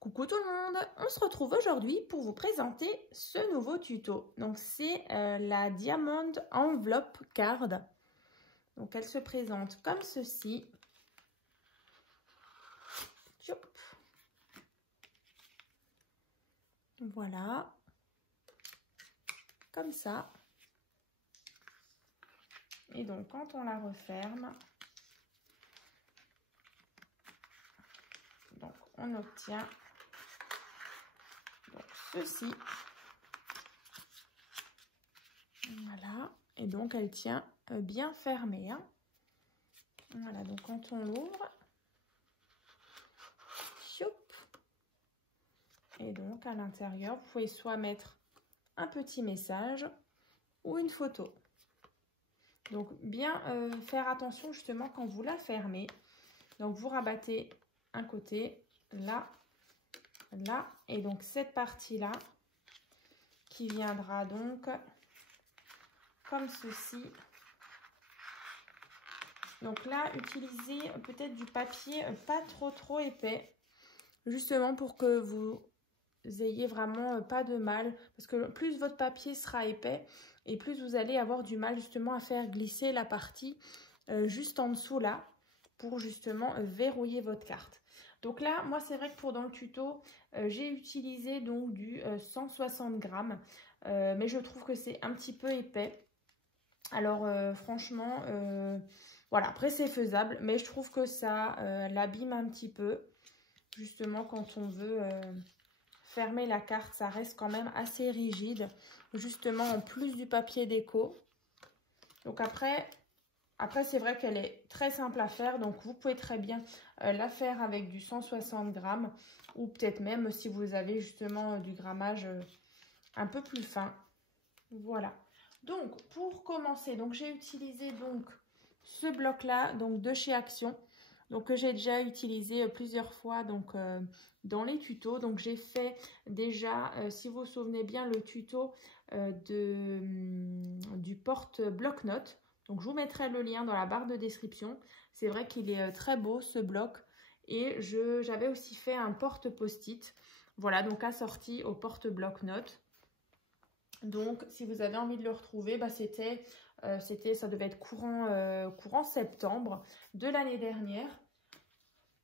Coucou tout le monde, on se retrouve aujourd'hui pour vous présenter ce nouveau tuto. Donc c'est la Diamond Envelope Card. Donc elle se présente comme ceci. Voilà, comme ça. Et donc quand on la referme, donc on obtient donc ceci. Voilà, et donc elle tient bien fermée, hein. Voilà, donc quand on l'ouvre, et donc à l'intérieur, vous pouvez soit mettre un petit message ou une photo. Donc bien faire attention justement quand vous la fermez. Donc vous rabattez un côté, là, là, et donc cette partie-là qui viendra donc comme ceci. Donc là, utilisez peut-être du papier pas trop épais, justement pour que vous ayez vraiment pas de mal, parce que plus votre papier sera épais et plus vous allez avoir du mal justement à faire glisser la partie juste en dessous là, pour justement verrouiller votre carte. Donc là, moi c'est vrai que pour dans le tuto, j'ai utilisé donc du 160 grammes, mais je trouve que c'est un petit peu épais. Alors franchement, voilà, après c'est faisable, mais je trouve que ça l'abîme un petit peu. Justement, quand on veut fermer la carte, ça reste quand même assez rigide. Justement, en plus du papier déco. Donc après c'est vrai qu'elle est très simple à faire. Donc vous pouvez très bien la faire avec du 160 grammes. Ou peut-être même si vous avez justement du grammage un peu plus fin. Voilà. Donc pour commencer, donc j'ai utilisé donc ce bloc là donc de chez Action, donc que j'ai déjà utilisé plusieurs fois donc dans les tutos. Donc j'ai fait déjà si vous vous souvenez bien le tuto du porte bloc-notes. Donc je vous mettrai le lien dans la barre de description. C'est vrai qu'il est très beau ce bloc, et j'avais aussi fait un porte post-it, voilà, donc assorti au porte bloc-notes. Donc, si vous avez envie de le retrouver, bah, ça devait être courant septembre de l'année dernière.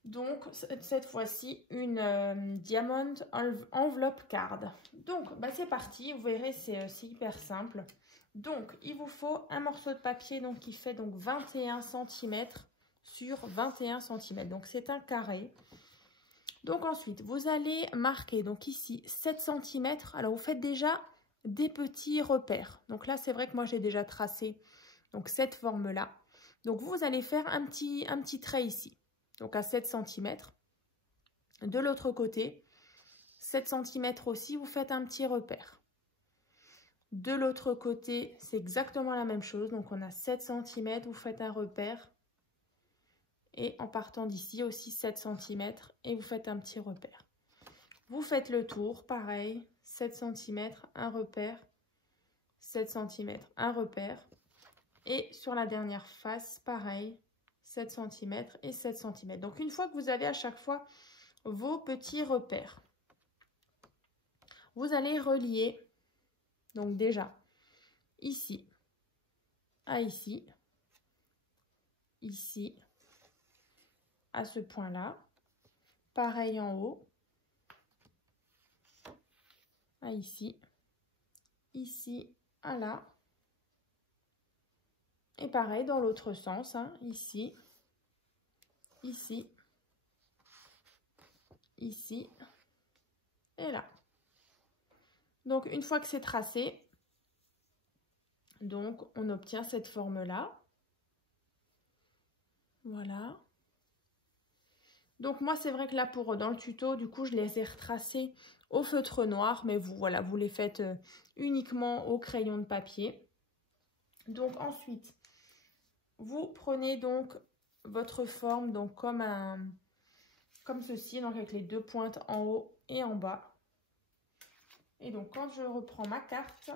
Donc, cette fois-ci, une Diamond Envelope Card. Donc, bah, c'est parti. Vous verrez, c'est hyper simple. Donc, il vous faut un morceau de papier donc, qui fait donc 21 cm sur 21 cm. Donc, c'est un carré. Donc, ensuite, vous allez marquer donc ici 7 cm. Alors, vous faites déjà des petits repères. Donc là, c'est vrai que moi, j'ai déjà tracé donc cette forme-là. Donc, vous allez faire un petit trait ici. Donc, à 7 cm. De l'autre côté, 7 cm aussi, vous faites un petit repère. De l'autre côté, c'est exactement la même chose. Donc, on a 7 cm, vous faites un repère. Et en partant d'ici aussi 7 cm et vous faites un petit repère. Vous faites le tour, pareil, 7 cm, un repère, 7 cm, un repère. Et sur la dernière face, pareil, 7 cm et 7 cm. Donc, une fois que vous avez à chaque fois vos petits repères, vous allez relier, donc déjà, ici, à ici, ici, à ce point-là. Pareil en haut, à ici, ici, à là. Et pareil dans l'autre sens, hein, ici, ici, ici et là. Donc, une fois que c'est tracé, donc on obtient cette forme-là. Voilà. Donc, moi, c'est vrai que là, dans le tuto, du coup, je les ai retracés au feutre noir. Mais vous, voilà, vous les faites uniquement au crayon de papier. Donc, ensuite, vous prenez donc votre forme donc comme ceci, donc avec les deux pointes en haut et en bas. Et donc, quand je reprends ma carte,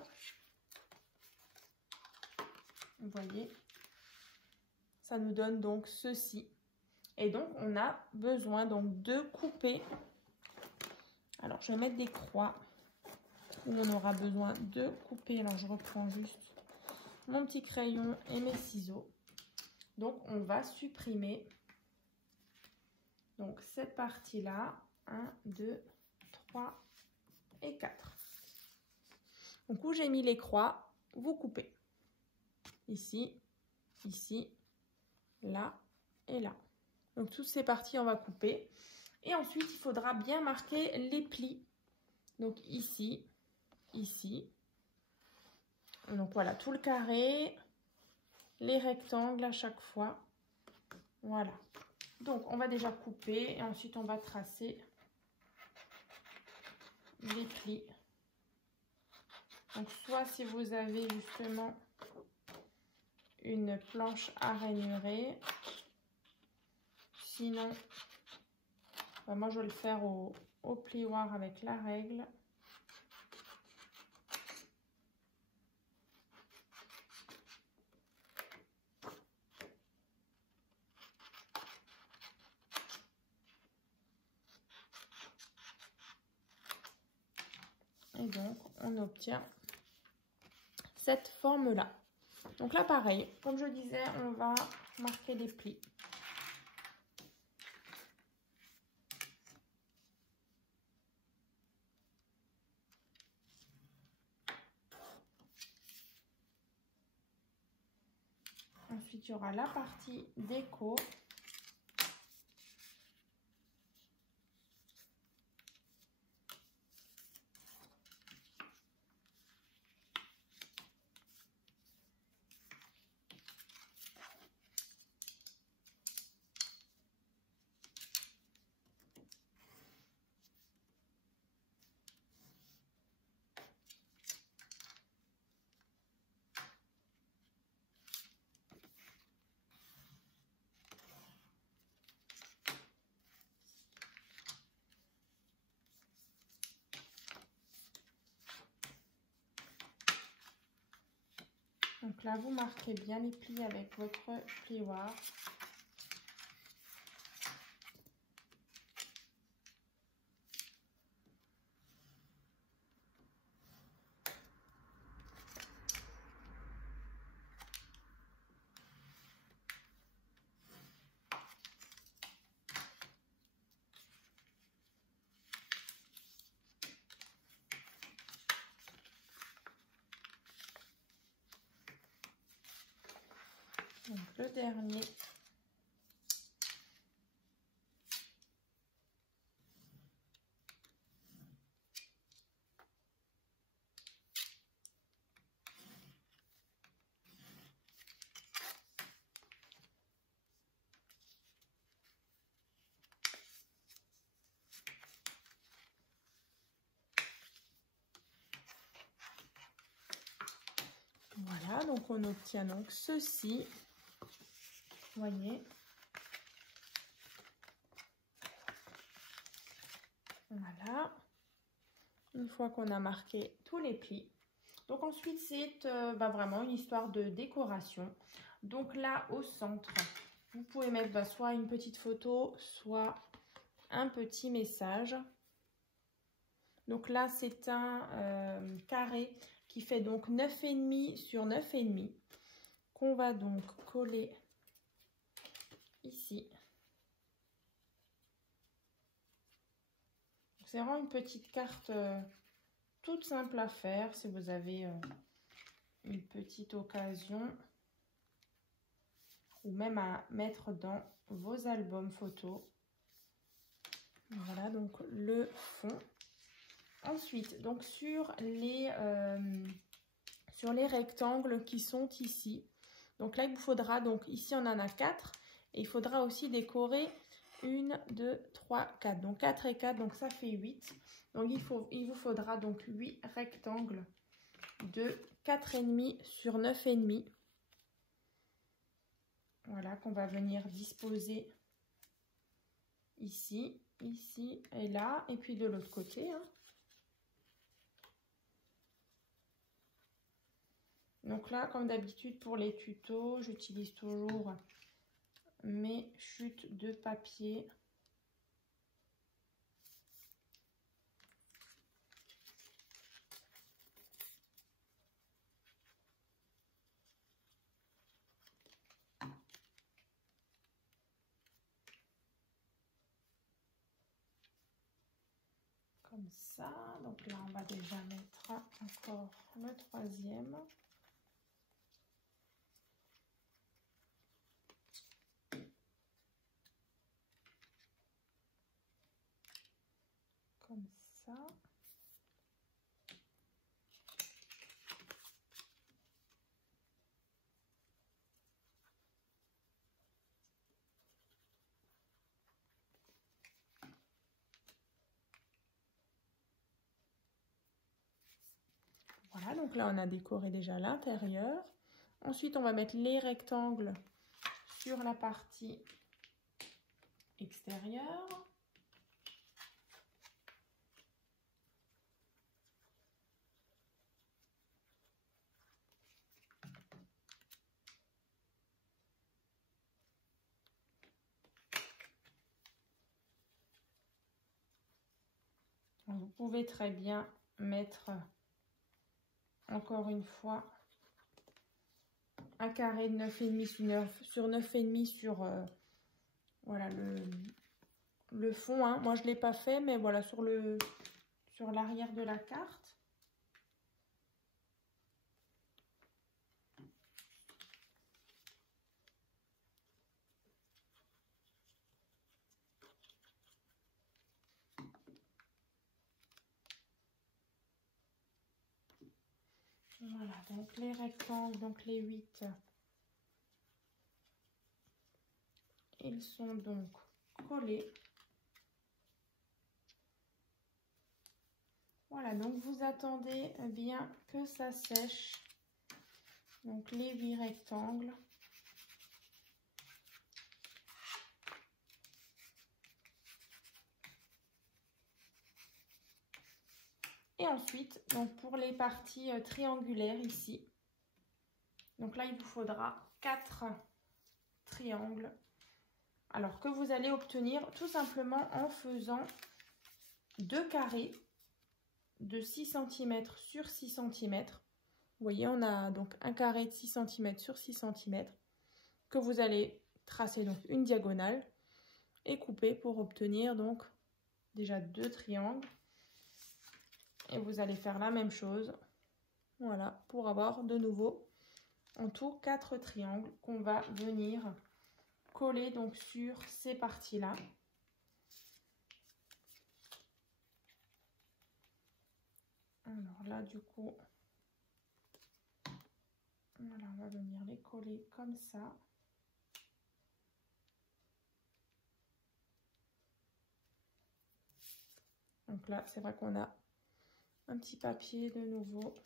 vous voyez, ça nous donne donc ceci. Et donc, on a besoin donc de couper Alors, je vais mettre des croix où on aura besoin de couper. Alors, je reprends juste mon petit crayon et mes ciseaux. Donc, on va supprimer donc cette partie-là. 1, 2, 3 et 4. Donc, où j'ai mis les croix, vous coupez. Ici, ici, là et là. Donc, toutes ces parties, on va couper. Et ensuite, il faudra bien marquer les plis. Donc, ici, ici. Donc, voilà, tout le carré, les rectangles à chaque fois. Voilà. Donc, on va déjà couper et ensuite, on va tracer les plis. Donc, soit si vous avez justement une planche à ranurer, sinon, moi, je vais le faire au plioir avec la règle. Et donc, on obtient cette forme-là. Donc là, pareil, comme je disais, on va marquer les plis. Ensuite, il y aura la partie déco. Donc là, vous marquez bien les plis avec votre plioir. Donc le dernier. Voilà, donc on obtient donc ceci. Vous voyez. Voilà. Une fois qu'on a marqué tous les plis. Donc ensuite, c'est vraiment une histoire de décoration. Donc là, au centre, vous pouvez mettre soit une petite photo, soit un petit message. Donc là, c'est un carré qui fait donc 9,5 sur 9,5 qu'on va donc coller ici. C'est vraiment une petite carte toute simple à faire si vous avez une petite occasion ou même à mettre dans vos albums photos. Voilà donc le fond. Ensuite, donc sur les rectangles qui sont ici. Donc là, il vous faudra, donc ici on en a 4 et il faudra aussi décorer 1, 2, 3, 4. Donc 4 et 4, donc ça fait 8. Donc il vous faudra donc 8 rectangles de 4,5 sur 9,5. Voilà, qu'on va venir disposer ici, ici et là. Et puis de l'autre côté. Hein. Donc là, comme d'habitude pour les tutos, j'utilise toujours mes chutes de papier. comme ça. Donc là, on va déjà mettre encore le troisième. Comme ça. Voilà, donc là, on a décoré déjà l'intérieur. Ensuite, on va mettre les rectangles sur la partie extérieure. Vous pouvez très bien mettre, encore une fois, un carré de 9,5 sur 9,5 sur voilà, le fond. Hein. Moi, je ne l'ai pas fait, mais voilà, sur l'arrière de la carte. Voilà, donc les rectangles, donc les 8, ils sont donc collés. Voilà, donc vous attendez bien que ça sèche. Donc les 8 rectangles. Et ensuite, donc pour les parties triangulaires ici, donc là, il vous faudra 4 triangles. Alors que vous allez obtenir tout simplement en faisant 2 carrés de 6 cm sur 6 cm. Vous voyez, on a donc un carré de 6 cm sur 6 cm que vous allez tracer donc une diagonale et couper pour obtenir donc déjà 2 triangles. Et vous allez faire la même chose, voilà, pour avoir de nouveau en tout 4 triangles qu'on va venir coller donc sur ces parties-là. Alors là, du coup, voilà, on va venir les coller comme ça. Donc là, c'est vrai qu'on a un petit papier de nouveau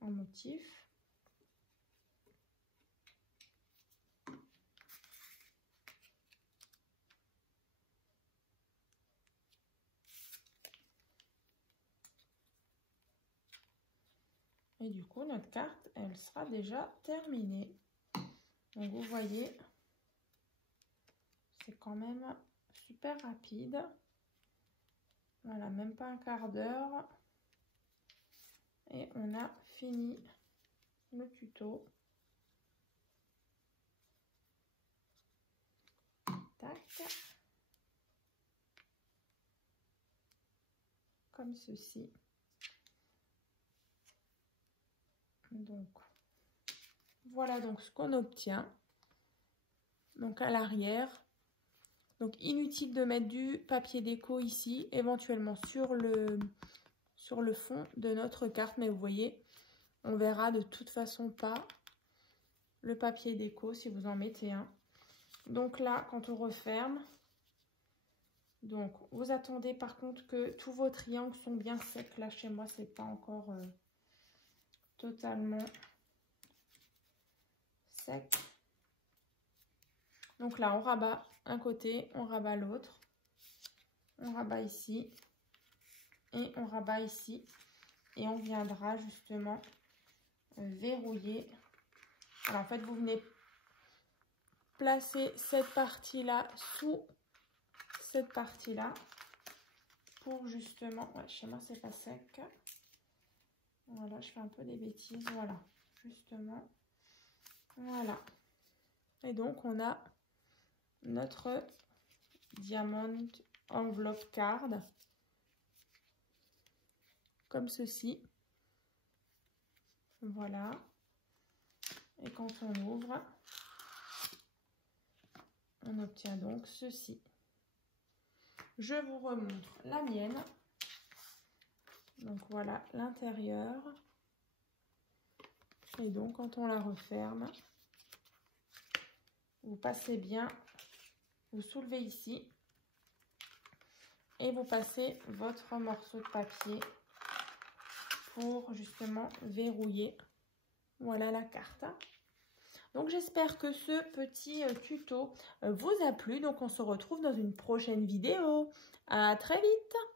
en motif. Et du coup, notre carte, elle sera déjà terminée. Donc vous voyez, c'est quand même super rapide. Voilà, même pas un quart d'heure. Et on a fini le tuto. Tac. Comme ceci. Donc, voilà donc ce qu'on obtient. Donc à l'arrière. Donc inutile de mettre du papier déco ici, éventuellement sur le fond de notre carte. Mais vous voyez, on verra de toute façon pas le papier déco si vous en mettez un. Donc là, quand on referme, donc vous attendez par contre que tous vos triangles sont bien secs. Là chez moi, c'est pas encore totalement sec. Donc là, on rabat un côté, on rabat l'autre, on rabat ici et on rabat ici. Et on viendra justement verrouiller. Alors en fait, vous venez placer cette partie-là sous cette partie-là pour justement... Ouais, chez moi, c'est pas sec. Voilà, je fais un peu des bêtises. Voilà, justement. Voilà. Et donc, on a notre Diamond Envelope Card. comme ceci. Voilà. Et quand on ouvre, on obtient donc ceci. Je vous remontre la mienne. Donc voilà l'intérieur. Et donc quand on la referme, vous passez bien, vous soulevez ici et vous passez votre morceau de papier pour justement verrouiller. Voilà la carte. Donc j'espère que ce petit tuto vous a plu. Donc on se retrouve dans une prochaine vidéo. À très vite!